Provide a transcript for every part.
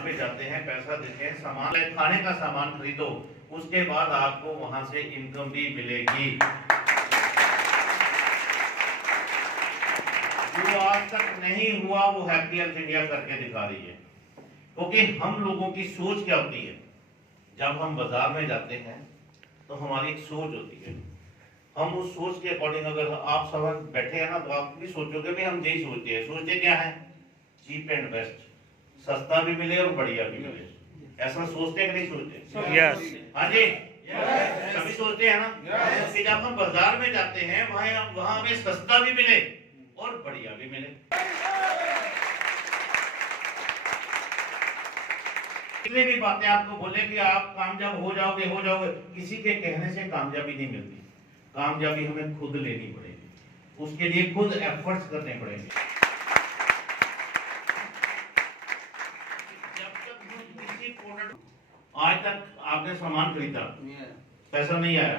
दुकान पे जाते हैं, पैसा देते हैं, सामान खाने का सामान खरीदो, उसके बाद आपको वहां से इनकम भी मिलेगी। जो आज तक नहीं हुआ वो हैप्पी अर्थ इंडिया करके दिखा रही है। क्योंकि हम लोगों की सोच क्या होती है, जब हम बाजार में जाते हैं तो हमारी एक सोच होती है, हम उस सोच के अकॉर्डिंग अगर आप सब बैठे हैं ना तो आप भी सोचोगे भी हम यही सोचते हैं। सोचते क्या है? चीप एंड बेस्ट, सस्ता भी मिले और बढ़िया भी मिले। ऐसा सोचते हैं कि नहीं सोचते? यस। हाँ जी, सभी सोचते हैं ना कि जब हम बाजार में जाते हैं वहां हमें सस्ता भी मिले और बढ़िया भी मिले। कितनी भी बातें आपको बोले कि आप कामयाब हो जाओगे, किसी के कहने से कामयाबी नहीं मिलती। कामयाबी हमें खुद लेनी पड़ेगी, उसके लिए खुद एफर्ट्स करने पड़ेंगे। जब तक हम किसी प्रोडक्ट, आज तक आपने सामान खरीदा, पैसा नहीं आया,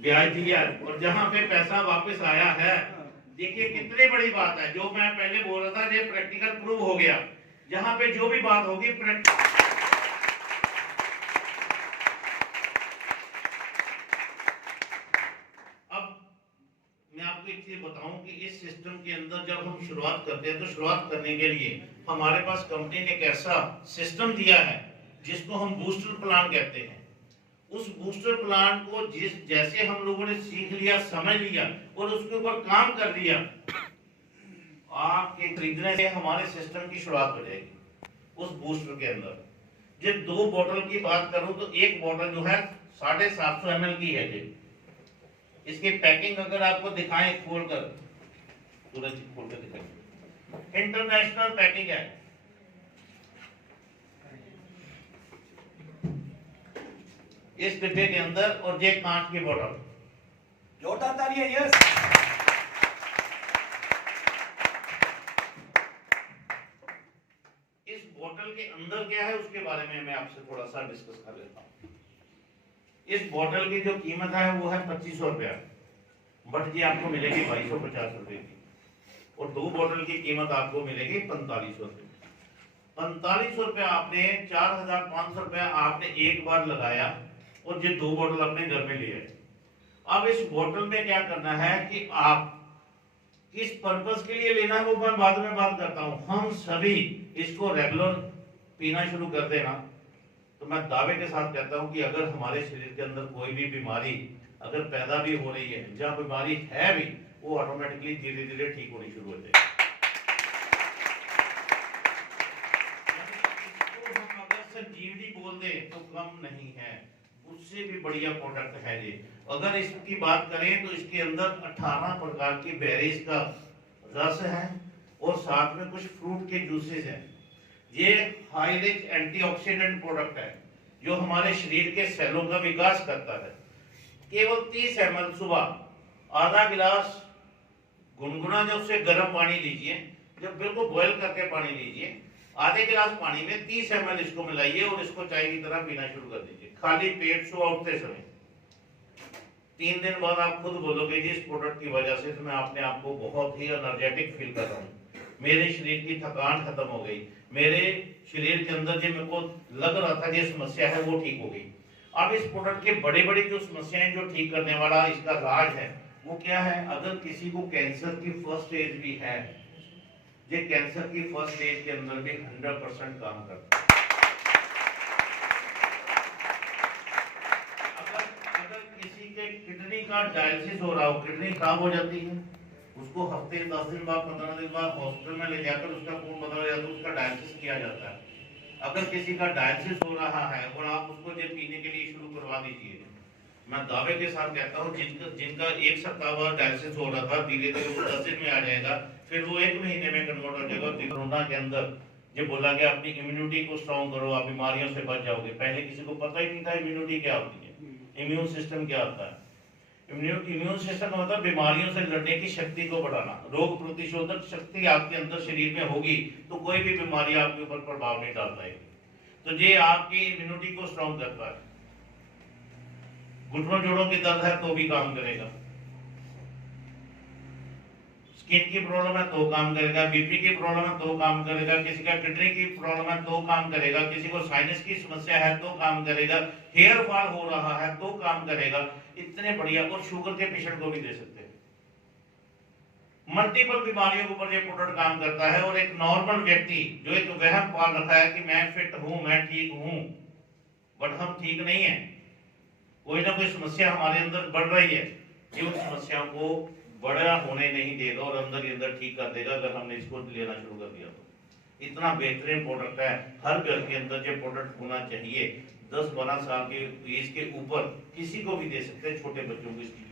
ब्याज दिया, और जहां पे पैसा वापस आया है, देखिए कितनी बड़ी बात है। जो मैं पहले बोल रहा था, ये प्रैक्टिकल प्रूव हो गया। जहां पे जो भी बात होगी मैं आपको एक चीज बताऊं कि इस सिस्टम के अंदर जब हम शुरुआत करते हैं तो शुरुआत करने के लिए हमारे पास कंपनी ने एक ऐसा सिस्टम दिया है जिसको हम बूस्टर प्लान कहते हैं। उस बूस्टर प्लान को जैसे हम लोगों ने सीख लिया, समझ लिया और उसके ऊपर काम कर लिया, आपके खरीदने से हमारे सिस्टम की शुरुआत हो जाएगी। उस बूस्टर के अंदर जो 2 बोतल की बात करूं तो एक बोतल जो है 750 ml की है। इसकी पैकिंग अगर आपको दिखाएं खोलकर, सूरज खोलकर दिखाएं, इंटरनेशनल पैकिंग है। इस डिब्बे के अंदर, और ये कांच की बोतल, जोरदार तालियां। यस। इस बोतल के अंदर क्या है उसके बारे में मैं आपसे थोड़ा सा डिस्कस कर लेता हूं। इस बोतल की जो कीमत है वो है 2500 रुपया, बट ये आपको मिलेगी 2250 रुपए की, और 2 बोतल की कीमत आपको मिलेगी 4500 रुपए। 4500 रुपया आपने 4500 रुपया आपने एक बार लगाया और ये 2 बोतल अपने घर में लिए। अब इस बोतल में क्या करना है कि आप किस पर्पस के लिए लेना है वो मैं बाद में बात करता हूं। हम सभी इसको रेगुलर पीना शुरू कर देना तो मैं दावे के साथ कहता हूं कि अगर हमारे शरीर के अंदर कोई भी बीमारी अगर पैदा भी हो रही है, जहां बीमारी है भी, वो ऑटोमेटिकली धीरे धीरे ठीक होनी शुरू हो जाएगी। हम अगर संजीवनी बोल दें तो कम नहीं है, उससे भी बढ़िया प्रोडक्ट है ये। अगर इसकी बात करें तो इसके अंदर 18 प्रकार की बेरीज का रस है और साथ में कुछ फ्रूट के जूसेस हैं। ये हाई रिच एंटीऑक्सीडेंट प्रोडक्ट है जो हमारे शरीर के सेलों का विकास करता है। केवल 30 ml सुबह आधा गिलास गुनगुना जब से गर्म पानी लीजिए, जब बिल्कुल बॉयल करके पानी लीजिए, आधे गिलास पानी में 30 ml इसको मिलाइए और इसको चाय की तरह पीना शुरू कर दीजिए, खाली पेट सुबह उठते समय। 3 दिन बाद आप खुद बोलोगे कि इस प्रोडक्ट की वजह से तो मैं अपने आप को बहुत ही एनर्जेटिक फील कर रहा हूँ, मेरे शरीर की थकान खत्म हो गई, मेरे शरीर के अंदर जो मेरे को लग रहा था ये समस्या है वो ठीक हो गई। अब इस प्रोडक्ट के बड़े बड़े जो समस्याएं जो ठीक करने वाला इसका राज है वो क्या है? अगर किसी को कैंसर की फर्स्ट स्टेज भी है, ये कैंसर की फर्स्ट स्टेज के अंदर भी 100% काम करता है। अगर किसी के किडनी का डायलिसिस हो रहा हो, किडनी खराब हो जाती है, उसको हफ्ते 10 दिन बाद 15 दिन बाद हॉस्पिटल में ले जाकर उसका खून बदला जाता है, उसका डायलिसिस किया जाता है। अगर किसी का डायलिसिस हो रहा है और आप उसको ये पीने के लिए शुरू करवा दीजिए, मैं दावे के साथ कहता हूँ जिनका 1 सप्ताह बाद डायलिसिस हो रहा था, धीरे धीरे वो 10 दिन में आ जाएगा, फिर वो 1 महीने में कन्वर्ट हो जाएगा। कोरोना के अंदर ये बोला गया अपनी इम्यूनिटी को स्ट्रॉन्ग करो, आप बीमारियों से बच जाओगे। पहले किसी को पता ही नहीं था इम्यूनिटी क्या होती है, इम्यून सिस्टम क्या होता है। इम्यून सिस्टम का मतलब बीमारियों से लड़ने की शक्ति को बढ़ाना, रोग प्रतिशोधक शक्ति आपके अंदर शरीर में होगी तो कोई भी बीमारी आपके ऊपर प्रभाव नहीं डाल पाएगी। तो ये आपकी इम्यूनिटी को स्ट्रॉन्ग करता है। घुटनों जोड़ों की दर्द है तो भी काम करेगा, स्किन की प्रॉब्लम है तो काम करेगा, बीपी की प्रॉब्लम है तो काम करेगा, किसी का किडनी की प्रॉब्लम है तो काम करेगा, किसी को साइनस की समस्या है तो काम करेगा, हेयर फॉल हो रहा है तो काम करेगा। इतने बढ़िया, और शुगर के पेशेंट को भी दे सकते हैं। मल्टीपल बीमारियों के ऊपर ये प्रोडक्ट काम करता है। और एक नॉर्मल व्यक्ति जो एक वहम पाल रखा है कि मैं फिट हूं, मैं ठीक हूं, बट हम ठीक नहीं है, कोई ना कोई समस्या हमारे अंदर बढ़ रही है, ये उन समस्याओं को बड़ा होने नहीं देगा और अंदर ही अंदर ठीक कर देगा अगर हमने इसको लेना शुरू कर दिया तो। इतना बेहतरीन प्रोडक्ट है, हर घर के अंदर ये प्रोडक्ट होना चाहिए। 10-12 साल के एज के ऊपर किसी को भी दे सकते हैं, छोटे बच्चों को इसकी